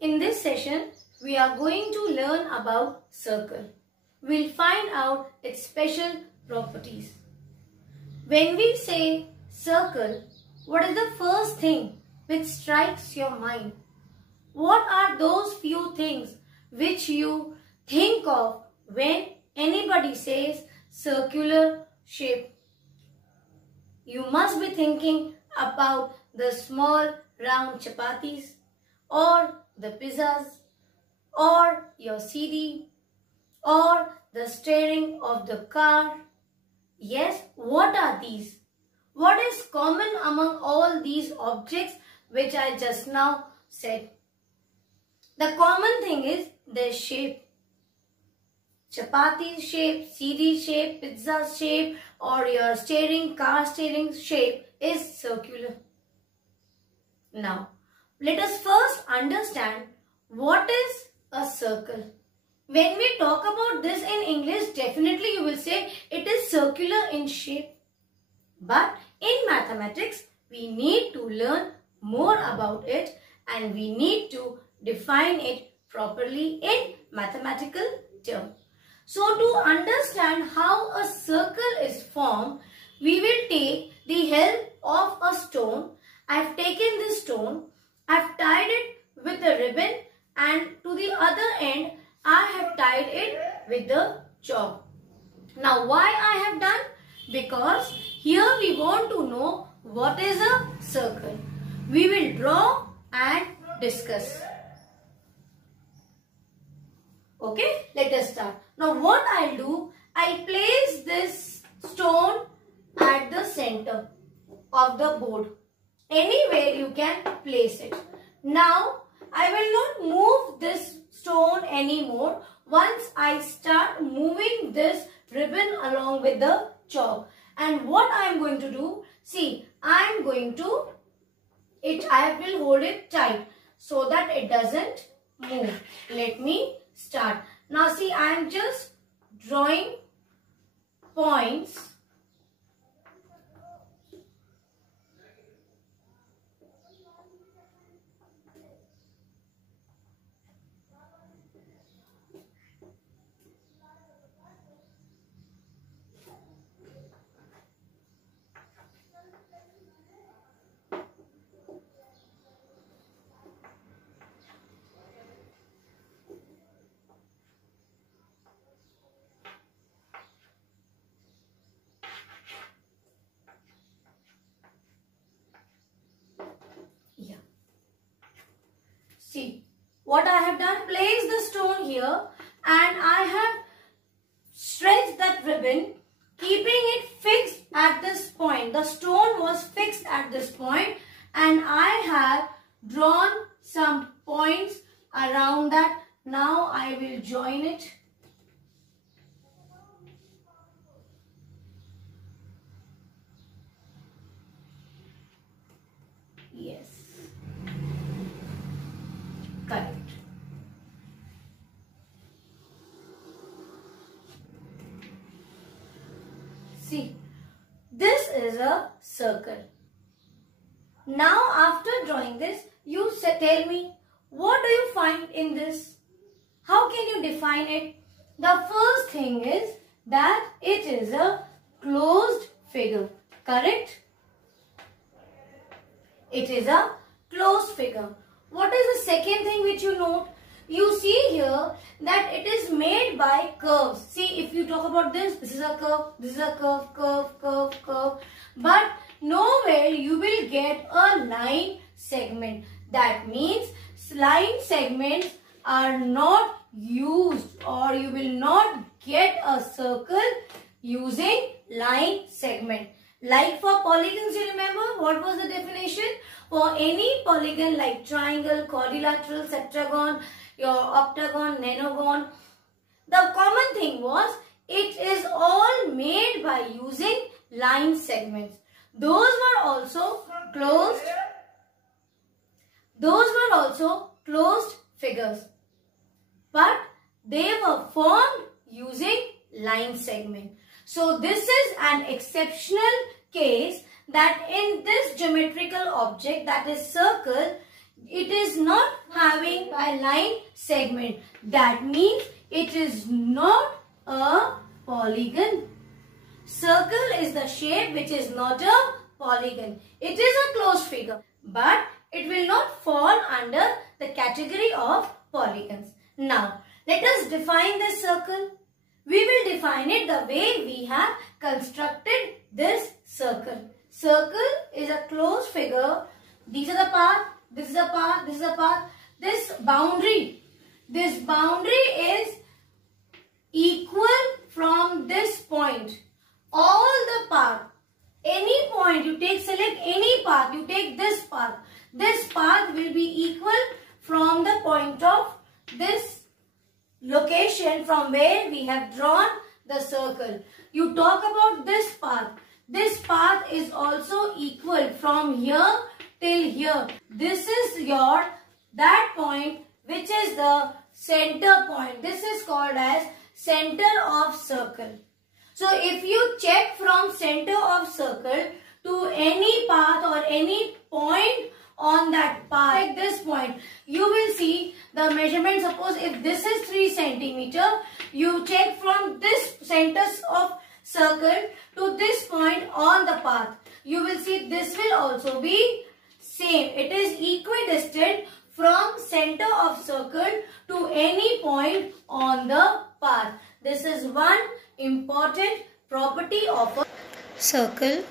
In this session, we are going to learn about circle. We'll find out its special properties. When we say circle, what is the first thing which strikes your mind? What are those few things which you think of when anybody says circular shape? You must be thinking about the small round chapatis, or the pizzas, or your CD, or the steering of the car. Yes, what are these? What is common among all these objects which I just now said? The common thing is their shape. Chapati shape, CD shape, pizza shape, or your steering, car steering shape is circular. Now, let us first understand what is a circle. When we talk about this in English, definitely you will say it is circular in shape. But in mathematics, we need to learn more about it and we need to define it properly in mathematical terms. So to understand how a circle is formed, we will take the help of a stone. I have taken this stone, I have tied it with a ribbon, and to the other end I have tied it with the chalk. Now why I have done? Because here we want to know what is a circle. We will draw and discuss. Okay, let us start. Now what I'll do, I'll place this stone at the center of the board. Anywhere you can place it. Now I will not move this stone anymore once I start moving this ribbon along with the chalk. And what I am going to do, see, I am going to, I will hold it tight so that it doesn't move. Let me start. Now see, I am just drawing points . See, what I have done, place the stone here and I have stretched that ribbon, keeping it fixed at this point. The stone was fixed at this point and I have drawn some points around that. Now I will join it. Yes. Correct. See, this is a circle. Now after drawing this, you tell me, what do you find in this? How can you define it? The first thing is that it is a closed figure. Correct? It is a closed figure. What is the second thing which you note? You see here that it is made by curves. See, if you talk about this is a curve, this is a curve, curve, curve, curve. But nowhere you will get a line segment. That means line segments are not used, or you will not get a circle using line segment. Like for polygons, you remember what was the definition? For any polygon like triangle, quadrilateral, septagon, your octagon, nonagon, the common thing was it is all made by using line segments. Those were also closed. Those were also closed figures, but they were formed using line segment. So this is an exceptional case that in this geometrical object, that is circle, It is not having a line segment. That means it is not a polygon. Circle is the shape which is not a polygon. It is a closed figure, but it will not fall under the category of polygons. Now, let us define this circle. We will define it the way we have constructed this circle. Circle is a closed figure. These are the path. This is a path. This is a path. This boundary is equal from this point. All the path, any point you take, select any path, you take this path. This path will be equal from the point of this location from where we have drawn the circle. You talk about this path. This path is also equal from here till here. This is that point which is the center point. This is called as center of circle. So if you check from center of circle to any path or any point on that path, like this point, you will see the measurement. Suppose if this is 3 centimeter, you check from this center of circle to this point on the path. You will see this will also be same. It is equidistant from center of circle to any point on the path. This is one important property of a circle.